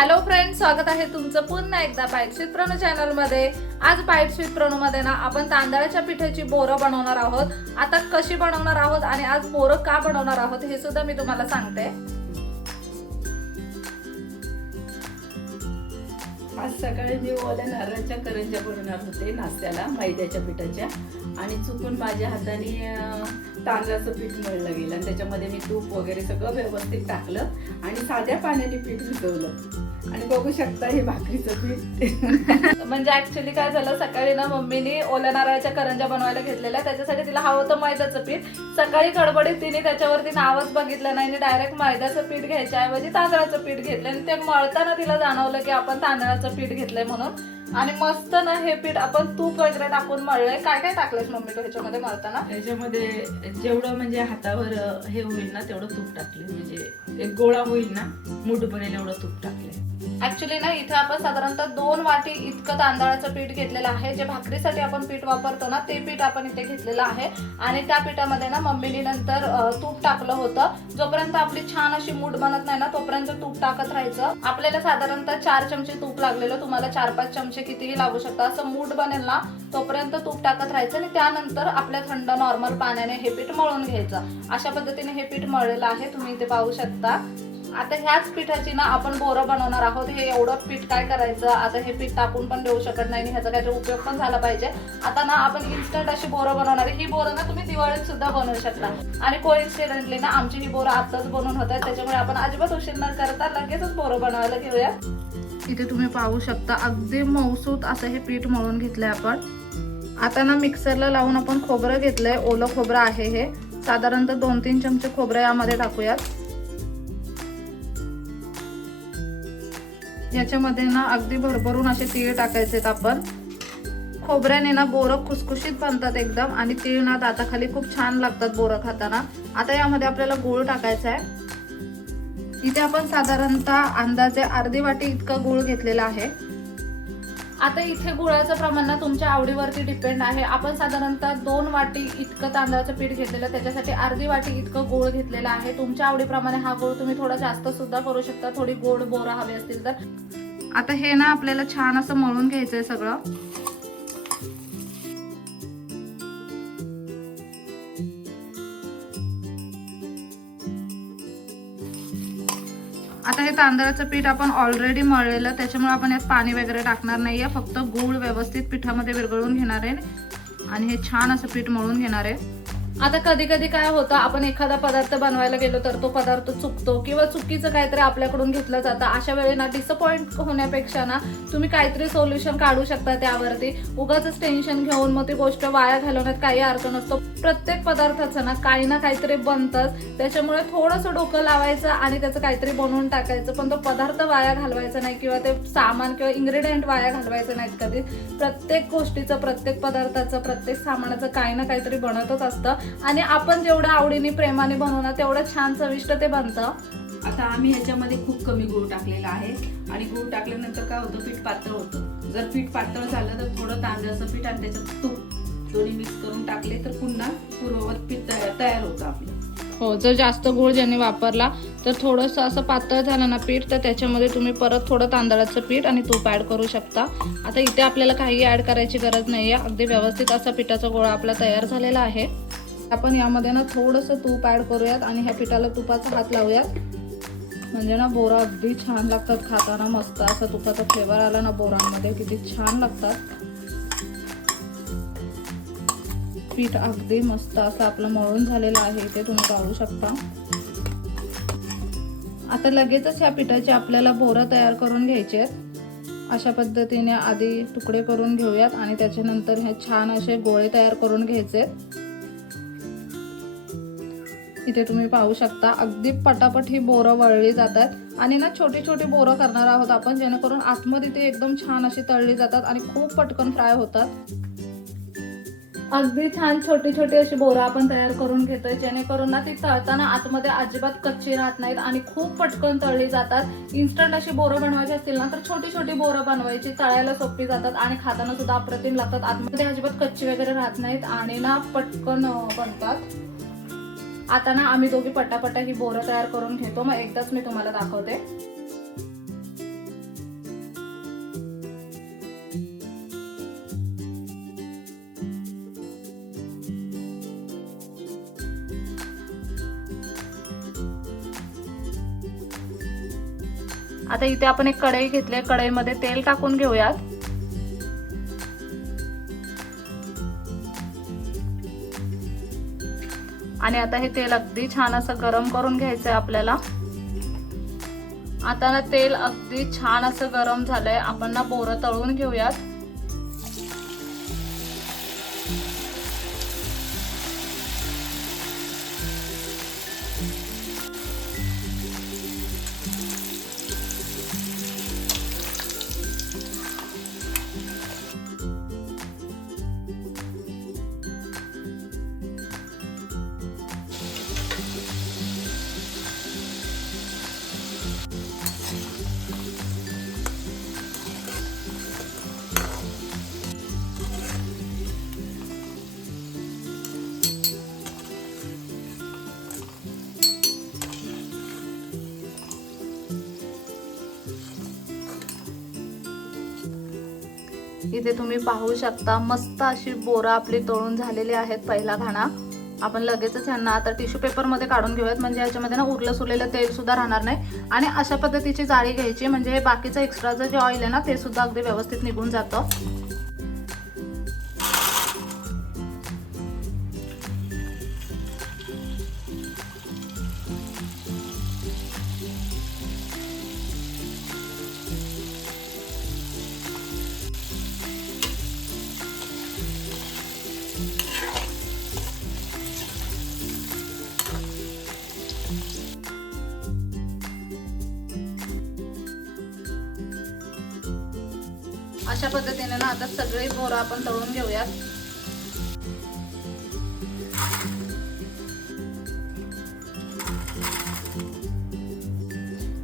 Hello friends, स्वागत आहे तुमचं पुन्हा एकदा बाईट्स विथ प्रणू चॅनल मध्ये। आज बाईट्स विथ प्रणू मध्ये ना आपण तांदळाच्या पिठाची बोरं बनवणार आहोत। आता कशी बनवणार आहोत आणि आज बोरं का बनवणार आहोत हे सुद्धा मी तुम्हाला सांगते। आज सकाळी मी ओल्या नारळाच्या करंज्या बनवणार होते नाश्त्याला मैद्याच्या पिठाच्या, आणि चुकून माझ्या हाताने तांदळाचं पीठ मळलं गेलं आणि त्याच्यामध्ये मी तूप वगैरे सगळं व्यवस्थित टाकलं आणि साध्या पाण्याने पीठ भिजवलं आणि बघू शकता हे भाकरीचं पीठ। म्हणजे ऍक्च्युली काय झालं, सकाळी ना मम्मीने ओल्या नारळाच्या करंज्या बनवायला घेतलेल्या, त्याच्यासाठी तिला हवं होतं मैद्याचं पीठ। सकाळी गडबडीत तिने त्याच्यावरती नावच बघितलं नाही, डायरेक्ट मैद्याचं पीठ घ्यायच्या ऐवजी तांदळाचं पीठ घेतलं आणि ते मळताना तिला जाणवलं की आपण तांदळाचं पीठ घेतलंय म्हणून। आणि मस्त ना हे पीठ आपण तूप वगैरे टाकून मळलंय। काय काय टाकलंयस मम्मी तू ह्याच्यामध्ये मळताना? त्याच्यामध्ये जेवढं म्हणजे हातावर हे होईल ना तेवढं तूप टाकले, म्हणजे एक गोळा होईल ना मूठ बनेल एवढं तूप टाकले। ऍक्च्युली ना इथे आपण साधारणतः 2 वाटी इतकं तांदळाचं पीठ घेतलेलं आहे। जे भाकरीसाठी आपण पीठ वापरतो ना ते पीठ आपण इथे घेतलेलं आहे आणि त्या पीठामध्ये ना मम्मीने नंतर तूप टाकलं होतं। जोपर्यंत आपली छान अशी मूठ बनत नाही ना तोपर्यंत तूप टाकत राहायचं। आपल्याला साधारणतः 4 चमचे तूप लागलेलं, तुम्हाला 4-5 चमचे कितीही लागू शकता। असं मूठ बनेल ना तोपर्यंत तूप टाकत राहायचं आणि त्यानंतर आपल्या थंड नॉर्मल पाण्याने हे पीठ मळून घ्यायचं। अशा पद्धतीने हे पीठ मळलेलं आहे, तुम्ही इथे पाहू शकता। आता ह्याच पिठाची ना आपण बोरं बनवणार आहोत। हे एवढं पीठ काय करायचं, आता हे पीठ टाकून पण देऊ शकत नाही, ह्याचा काहीतरी उपयोग पण झाला पाहिजे। आता ना आपण इन्स्टंट अशी बोरं बनवणार आहे। ही बोरं ना तुम्ही दिवाळीत सुद्धा बनवू शकता आणि कोइन्सिडेंटली ना आमची ही बोरं आताच बनवून होत आहेत, त्याच्यामुळे आपण अजिबात उशीर न करता लगेचच बोरं बनवायला घेऊया। इथे तुम्ही पाहू शकता अगदी मऊसूत असं हे पीठ मळून घेतलंय आपण। आता ना मिक्सरला लावून आपण खोबरं घेतलंय, ओलं खोबरं आहे हे। साधारणतः 2-3 चमचे खोबरं यामध्ये टाकूयात। याच्यामध्ये ना अगदी भरभरून असे तीळ टाकायचे आपण। खोबऱ्याने ना बोरं खुसखुशीत बनतात एकदम आणि तीळ ना दाताखाली खूप छान लागतात बोरं खाताना। आता यामध्ये आपल्याला गूळ टाकायचा आहे। इथे आपण साधारणतः अंदाजे अर्धी वाटी इतका गूळ घेतलेला आहे। आता इथे गुळाचं प्रमाण ना तुमच्या आवडीवरती डिपेंड आहे। आपण साधारणतः 2 वाटी इतकं तांदळाचं पीठ घेतलेलं, त्याच्यासाठी अर्धी वाटी इतकं गूळ घेतलेला आहे। तुमच्या आवडीप्रमाणे हा गूळ तुम्ही थोडा जास्त सुद्धा करू शकता, थोडी गोड बोरं हवी असतील तर। आता हे ना आपल्याला छान असं मळून घ्यायचंय सगळं। आता हे तांदळाचं पीठ आपण ऑलरेडी मळलेलं, त्याच्यामुळे आपण यात पाणी वगैरे टाकणार नाहीये, फक्त गूळ व्यवस्थित पिठामध्ये विरघळून घेणार आहे आणि हे छान असं पीठ मळून घेणार आहे। आता कधी कधी काय होतं, आपण एखादा पदार्थ बनवायला गेलो तर तो पदार्थ चुकतो किंवा चुकीचं काहीतरी आपल्याकडून घेतलं जातं। अशा वेळी ना डिसअपॉइंट होण्यापेक्षा ना तुम्ही काहीतरी सोल्युशन काढू शकता त्यावरती। उगाच टेन्शन घेऊन मग ती गोष्ट वाया घालवण्यात काही अर्थ नसतो। प्रत्येक पदार्थाचं ना काही ना काहीतरी बनतंच, त्याच्यामुळे थोडंसं डोकं लावायचं आणि त्याचं काहीतरी बनवून टाकायचं, पण तो पदार्थ वाया घालवायचा नाही किंवा ते सामान किंवा इन्ग्रेडियंट वाया घालवायचं नाहीत कधी। प्रत्येक गोष्टीचं, प्रत्येक पदार्थाचं, प्रत्येक सामानाचं काही ना काहीतरी बनतच असतं आणि आपण जेवढं आवडीने प्रेमाने बनवणार तेवढं छान चविष्ट ते बनतं। आता आम्ही ह्याच्यामध्ये खूप कमी गूळ टाकलेला आहे आणि गूळ टाकल्यानंतर काय होतं, पीठ पातळ होतं। जर पीठ पातळ झालं तर थोडं तांदळाचं पीठ आणि त्याच्यात तूप दोन्ही मिक्स करून टाकले तर पुन्हा पूर्ववत पीठ तयार होतं आपलं। हो, जर जास्त गूळ ज्यांनी वापरला तर थोडंसं असं पातळ झालं ना पीठ, तर त्याच्यामध्ये तुम्ही परत थोडं तांदळाचं पीठ आणि तूप ऍड करू शकता। आता इथे आपल्याला काही ऍड करायची गरज नाहीये, अगदी व्यवस्थित असा पिठाचा गोळा आपला तयार झालेला आहे। आपण यामध्ये ना थोडंसं तूप ऍड करूयात आणि ह्या पिठाला तुपाचा हात लावूयात, म्हणजे ना बोरं अगदी छान लागतात खाताना। मस्त असा तुपाचा फ्लेवर आला ना बोरांमध्ये, किती छान लागतात। पीठ अगदी मस्त असं आपलं मळून झालेलं आहे, इथे तुम्ही पाहू शकता। आता लगेचच ह्या पिठाचे आपल्याला बोरं तयार करून घ्यायचे आहेत। अशा पद्धतीने आधी तुकडे करून घेऊयात आणि त्याच्यानंतर हे छान असे गोळे तयार करून घ्यायचे। इथे तुम्ही पाहू शकता अगदी पटापट ही बोरं वळली जातात आणि ना छोटी छोटी बोरं करणार आहोत आपण, जेणेकरून आतमध्ये ते एकदम छान अशी तळली जातात आणि खूप पटकन फ्राय होतात। अगदी छान छोटी छोटी अशी बोरं आपण तयार करून घेतोय, जेणेकरून ना ती तळताना आतमध्ये अजिबात कच्ची राहत नाहीत आणि खूप पटकन तळली जातात। इन्स्टंट अशी बोरं बनवायची असतील ना तर छोटी छोटी बोरं बनवायची, तळायला सोपी जातात आणि खाताना सुद्धा अप्रतिम लागतात। आतमध्ये अजिबात कच्ची वगैरे राहत नाहीत आणि ना पटकन बनतात। आता ना आम्ही दोघी पटापटा ही बोरं तयार करून घेतो, मग एकदाच मी तुम्हाला दाखवते। आता इथे आपण एक कढई घेतली, कढईमध्ये तेल टाकून घेऊयात. आणि आता हे तेल अगदी छान असं गरम करून घ्यायचंय आपल्याला. आता ना तेल अगदी छान असं गरम झालंय, आपण ना बोरं तळून घेऊयात. इथे तुम्ही पाहू शकता मस्त अशी बोरं आपली तळून झालेली आहेत. पहिला घाणा आपण लगेचच यांना आता टिश्यू पेपर मध्ये काढून घेऊयात, म्हणजे याच्यामध्ये ना उरलं सुरलेलं तेल सुद्धा राहणार नाही. आणि अशा पद्धतीची जाळी घ्यायची, म्हणजे हे बाकीचं एक्स्ट्राचं जे ऑइल आहे ना ते सुद्धा अगदी व्यवस्थित निघून जातं. अशा पद्धतीने ना आता सगळे बोरं आपण तळून घेऊयात.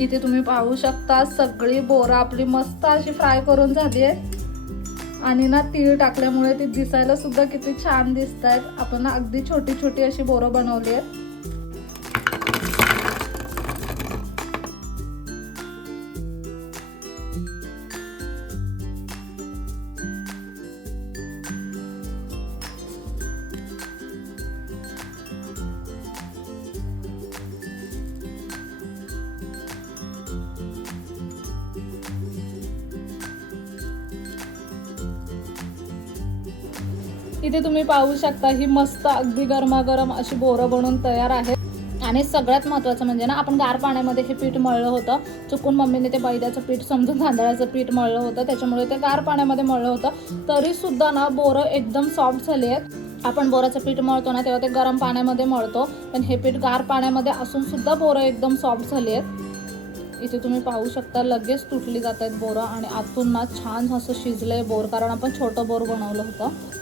इथे तुम्ही पाहू शकता सगळी बोरं आपली मस्त अशी फ्राय करून झाली आहे. आणि ना तीळ टाकल्यामुळे ती दिसायला सुद्धा किती छान दिसत आहेत. आपण ना अगदी छोटी छोटी अशी बोरं बनवली आहेत. इथे तुम्ही पाहू शकता ही मस्त अगदी गरमागरम अशी बोरं बनवून तयार आहेत. आणि सगळ्यात महत्त्वाचं म्हणजे ना आपण गार पाण्यामध्ये हे पीठ मळलं होतं. चुकून मम्मीने ते मैद्याचं पीठ समजून तांदळाचं पीठ मळलं होतं, त्याच्यामुळे ते गार पाण्यामध्ये मळलं होतं. तरी सुद्धा ना बोरं एकदम सॉफ्ट झाली आहेत. आपण बोराचं पीठ मळतो ना तेव्हा ते गरम पाण्यामध्ये मळतो, पण हे पीठ गार पाण्यामध्ये असून सुद्धा बोरं एकदम सॉफ्ट झाली आहेत. इथे तुम्ही पाहू शकता लगेच तुटली जात आहेत बोरं. आणि आतून ना छान असं शिजलंय बोर, कारण आपण छोटं बोर बनवलं होतं.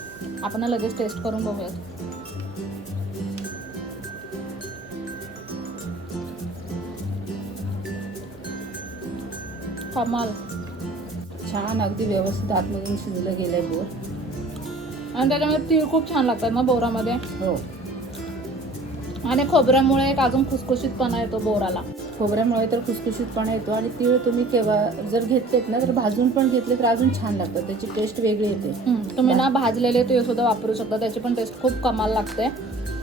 आपण लगेच टेस्ट करून बघूयात. कमाल, छान अगदी व्यवस्थित आतमधून शिजलं गेलंय बोर. आणि त्याच्यामध्ये तीळ खूप छान लागतात ना बोरामध्ये. हो, आणि खोबऱ्यामुळे एक अजून खुसखुशीतपणा येतो बोराला. खोबऱ्यामुळे तर खुसखुशीतपणा येतो. आणि तीळ तुम्ही केव्हा जर घेतलेत ना तर भाजून पण घेतले तर अजून छान लागतात, त्याची टेस्ट वेगळी येते. तुम्ही ना भाजलेले तीळ सुद्धा वापरू शकता, त्याची पण टेस्ट खूप कमाल लागते.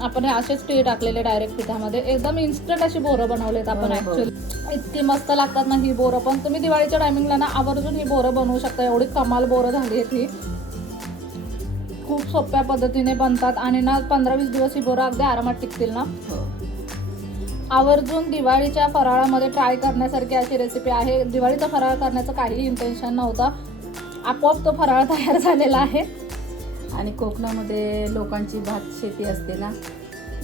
आपण हे असेच तीळ टाकलेले डायरेक्ट पिठामध्ये एकदम इन्स्टंट अशी बोरं बनवलेत आपण. ऍक्च्युअली इतकी मस्त लागतात ना ही बोरं. पण तुम्ही दिवाळीच्या टायमिंगला ना आवर्जून ही बोरं बनवू शकता. एवढी कमाल बोरं झाली आहेत ही. खूप सोप्या पद्धतीने बनतात आणि ना 15-20 दिवस ही बोरं अगदी आरामात टिकतील ना. आवर्जून दिवाळीच्या फराळामध्ये ट्राय करण्यासारखी अशी रेसिपी आहे. दिवाळीचा फराळ करण्याचं काही इंटेन्शन नव्हतं, आपोआप तो फराळ तयार झालेला आहे. आणि कोकणामध्ये लोकांची भात शेती असते ना,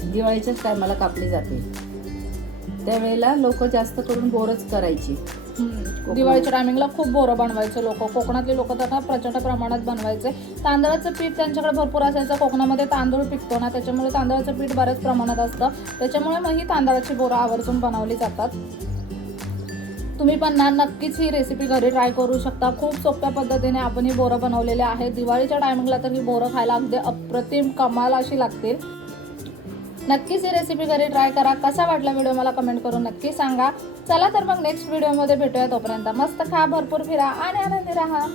दिवाळीच्याच टायमाला कापली जाते. त्यावेळेला लोक जास्त करून बोरच करायची. दिवाळीच्या टायमिंगला खूप बोरं बनवायचे लोक. कोकणातले लोक तर ना प्रचंड प्रमाणात बनवायचे. तांदळाचं पीठ त्यांच्याकडे भरपूर असायचं. कोकणामध्ये तांदूळ पिकतो ना, त्याच्यामुळे तांदळाचं पीठ बऱ्याच प्रमाणात असतं. त्याच्यामुळे मग ही तांदळाची बोरं आवर्जून बनवली जातात. तुम्ही पण ना नक्कीच ही रेसिपी घरी ट्राय करू शकता. खूप सोप्या पद्धतीने आपण ही बोरं बनवलेली आहे. दिवाळीच्या टायमिंगला तर ही बोरं खायला अगदी अप्रतिम कमाल अशी लागतील. नक्कीच ही रेसिपी घरी ट्राय करा. कसा वाटला व्हिडिओ मला कमेंट करून नक्की सांगा. चला तर मग नेक्स्ट व्हिडिओमध्ये भेटूया. तोपर्यंत मस्त खा, भरपूर फिरा आणि आनंदी राहा.